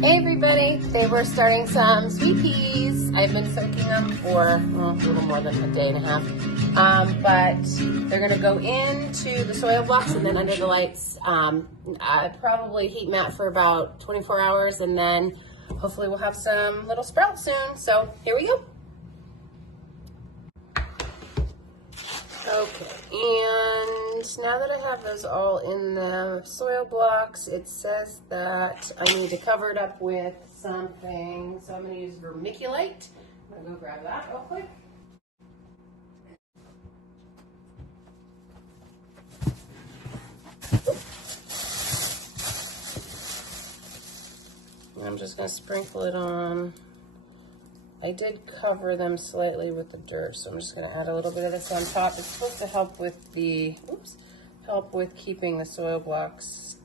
Hey everybody, today we're starting some sweet peas. I've been soaking them for a little more than a day and a half. But they're gonna go into the soil blocks and then under the lights. I probably heat mat for about 24 hours and then hopefully we'll have some little sprouts soon. So here we go. Okay, and now that I have those all in the soil blocks, it says that I need to cover it up with something. So I'm going to use vermiculite. I'm going to go grab that real quick. And I'm just going to sprinkle it on. I did cover them slightly with the dirt, so I'm just going to add a little bit of this on top. It's supposed to help with keeping the soil blocks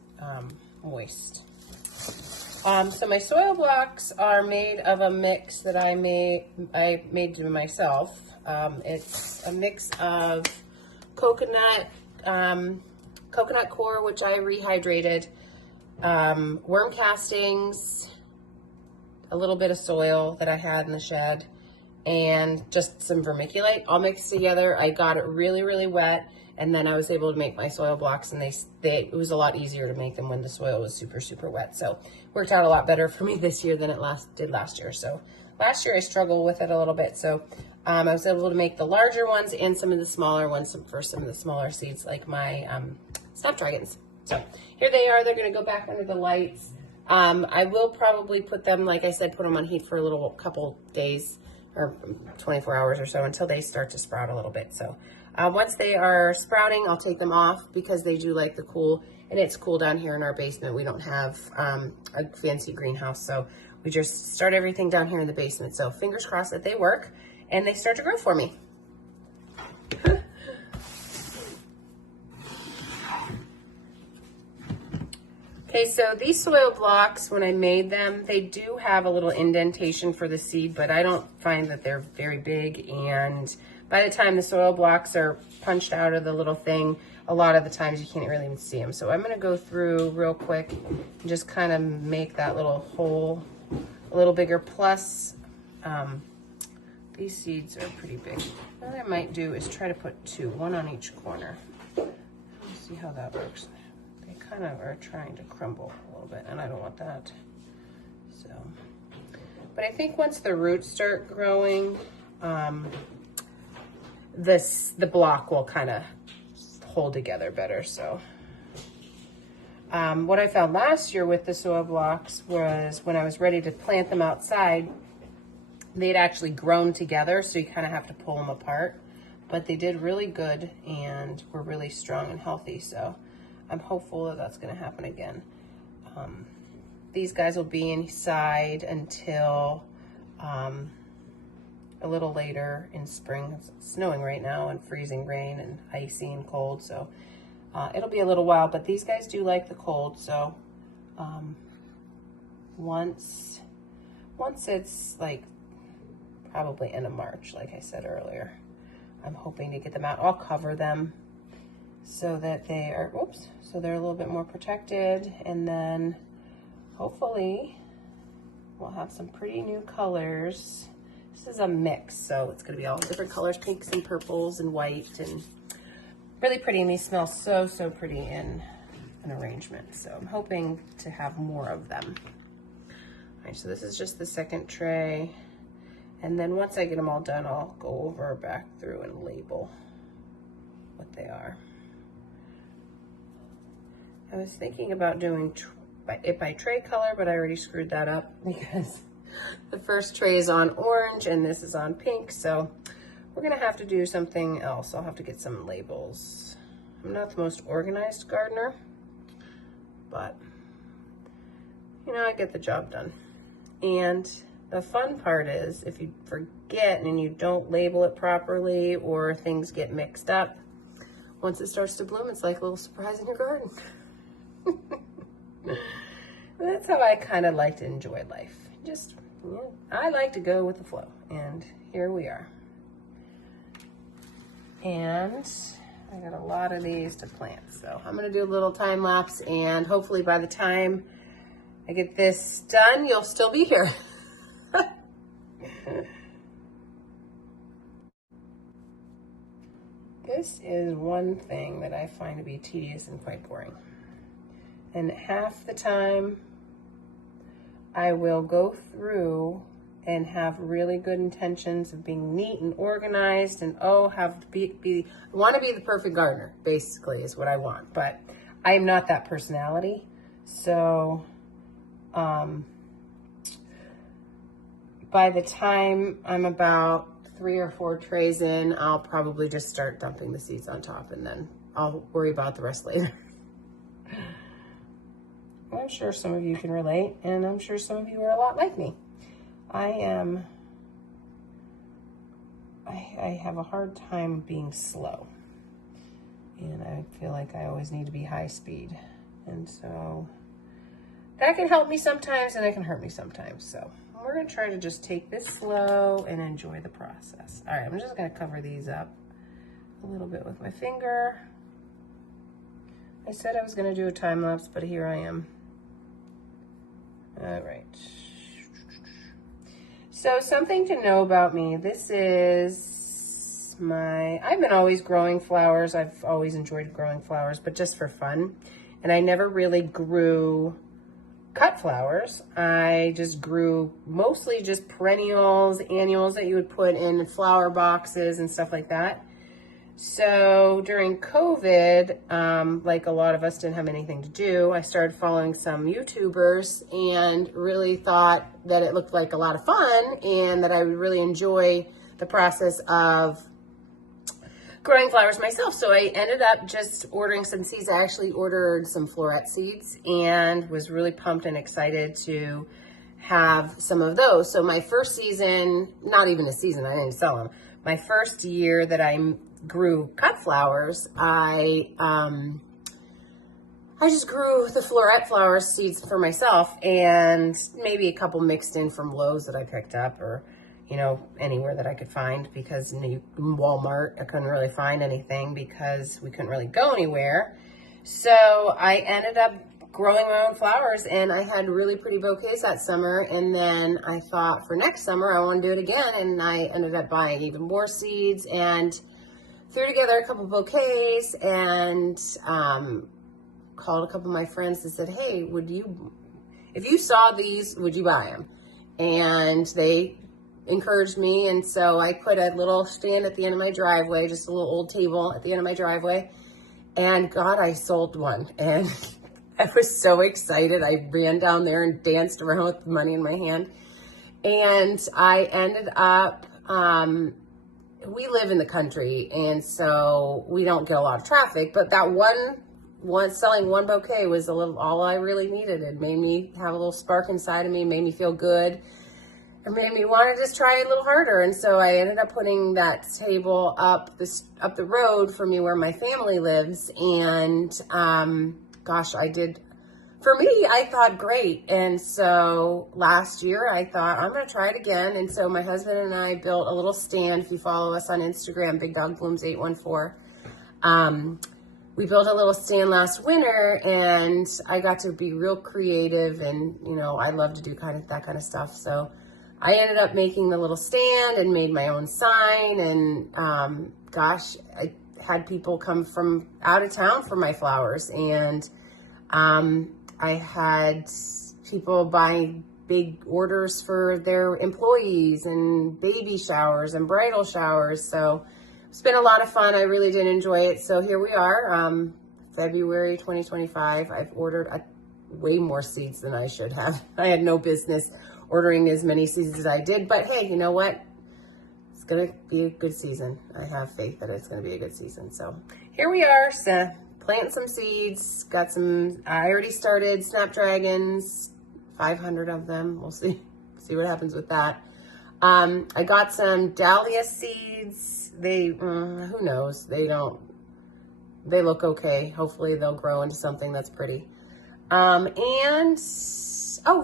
moist. So my soil blocks are made of a mix that I made myself. It's a mix of coconut core, which I rehydrated, worm castings, a little bit of soil that I had in the shed, and just some vermiculite all mixed together. I got it really, really wet, and then I was able to make my soil blocks, and it was a lot easier to make them when the soil was super, super wet. So worked out a lot better for me this year than it did last year. So last year I struggled with it a little bit. So I was able to make the larger ones and some of the smaller ones for some of the smaller seeds, like my snapdragons. So here they are. They're going to go back under the lights. I will probably put them, like I said, put them on heat for a couple days or 24 hours or so until they start to sprout a little bit. So once they are sprouting, I'll take them off because they do like the cool, and it's cool down here in our basement. We don't have a fancy greenhouse, so we just start everything down here in the basement. So fingers crossed that they work and they start to grow for me. Okay, so these soil blocks, when I made them, they do have a little indentation for the seed, but I don't find that they're very big. And by the time the soil blocks are punched out of the little thing, a lot of the times you can't really even see them. So I'm gonna go through real quick and just kind of make that little hole a little bigger. Plus, these seeds are pretty big. What I might do is try to put one on each corner. Let's see how that works. They kind of are trying to crumble a little bit, and I don't want that. So, but I think once the roots start growing, the block will kind of hold together better. So, what I found last year with the soil blocks was when I was ready to plant them outside, they'd actually grown together, so you kind of have to pull them apart. But they did really good and were really strong and healthy. So I'm hopeful that that's going to happen again. These guys will be inside until a little later in spring. It's snowing right now and freezing rain and icy and cold. So it'll be a little while, but these guys do like the cold. So once it's like probably end of March, like I said earlier, I'm hoping to get them out. I'll cover them so that they're a little bit more protected, and then hopefully we'll have some pretty new colors. This is a mix, so it's going to be all different colors, pinks and purples and white, and really pretty, and these smell so pretty in an arrangement. So I'm hoping to have more of them. All right, so this is just the second tray, and then once I get them all done, I'll go back through and label what they are. I was thinking about doing it by tray color, but I already screwed that up because the first tray is on orange and this is on pink. So we're gonna have to do something else. I'll have to get some labels. I'm not the most organized gardener, but I get the job done. And the fun part is if you forget and you don't label it properly or things get mixed up, once it starts to bloom, it's like a little surprise in your garden. That's how I kind of like to enjoy life. I like to go with the flow, and here we are. And I got a lot of these to plant, so I'm gonna do a little time lapse, and hopefully by the time I get this done, you'll still be here. This is one thing that I find to be tedious and quite boring. And half the time, I will go through and have really good intentions of being neat and organized and I want to be the perfect gardener, basically, is what I want. But I am not that personality. So by the time I'm about 3 or 4 trays in, I'll probably just start dumping the seeds on top, and then I'll worry about the rest later. I'm sure some of you can relate, and I'm sure some of you are a lot like me. I have a hard time being slow, and I feel like I always need to be high speed, and so that can help me sometimes and it can hurt me sometimes. So we're going to try to just take this slow and enjoy the process. All right, I'm just going to cover these up a little bit with my finger. I said I was going to do a time lapse, but here I am. All right. So something to know about me. This is I've been always growing flowers. I've always enjoyed growing flowers, but just for fun. And I never really grew cut flowers. I just grew mostly just perennials, annuals that you would put in flower boxes and stuff like that. So during COVID, like a lot of us didn't have anything to do, I started following some YouTubers and really thought that it looked like a lot of fun and that I would really enjoy the process of growing flowers myself. So I ended up just ordering some seeds. I actually ordered some floret seeds and was really pumped and excited to have some of those. So my first season, not even a season, I didn't sell them. My first year that I grew cut flowers, I just grew the floret flower seeds for myself and maybe a couple mixed in from Lowe's that I picked up, or anywhere that I could find, because in Walmart, I couldn't really find anything because we couldn't really go anywhere. So I ended up growing my own flowers, and I had really pretty bouquets that summer. And then I thought for next summer, I want to do it again. And I ended up buying even more seeds and threw together a couple bouquets and called a couple of my friends and said, hey, if you saw these, would you buy them? And they encouraged me, and so I put a little stand at the end of my driveway, just a little old table at the end of my driveway, and God, I sold one, and I was so excited. I ran down there and danced around with the money in my hand, and I ended up, we live in the country, and so we don't get a lot of traffic, but that selling one bouquet was all I really needed. It made me have a little spark inside of me, made me feel good. It made me want to just try a little harder. And so I ended up putting that table up the road from me where my family lives. And gosh, I thought great. And so last year I thought I'm going to try it again. And so my husband and I built a little stand. If you follow us on Instagram, Big Dog Blooms 814, we built a little stand last winter, and I got to be real creative, and I love to do that kind of stuff. So I ended up making the little stand and made my own sign, and gosh, I had people come from out of town for my flowers, and I had people buy big orders for their employees and baby showers and bridal showers. So it's been a lot of fun. I really did enjoy it. So here we are, February 2025. I've ordered way more seeds than I should have. I had no business ordering as many seeds as I did, but hey, you know what? It's going to be a good season. I have faith that it's going to be a good season. So here we are, planting some seeds. I already started snapdragons, 500 of them. We'll see what happens with that. I got some dahlia seeds. Who knows? They look okay. Hopefully they'll grow into something that's pretty.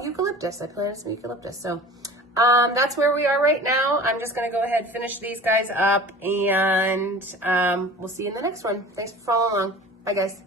Eucalyptus. I planted some eucalyptus. So that's where we are right now. I'm just going to go ahead and finish these guys up, and we'll see you in the next one. Thanks for following along. Bye, guys.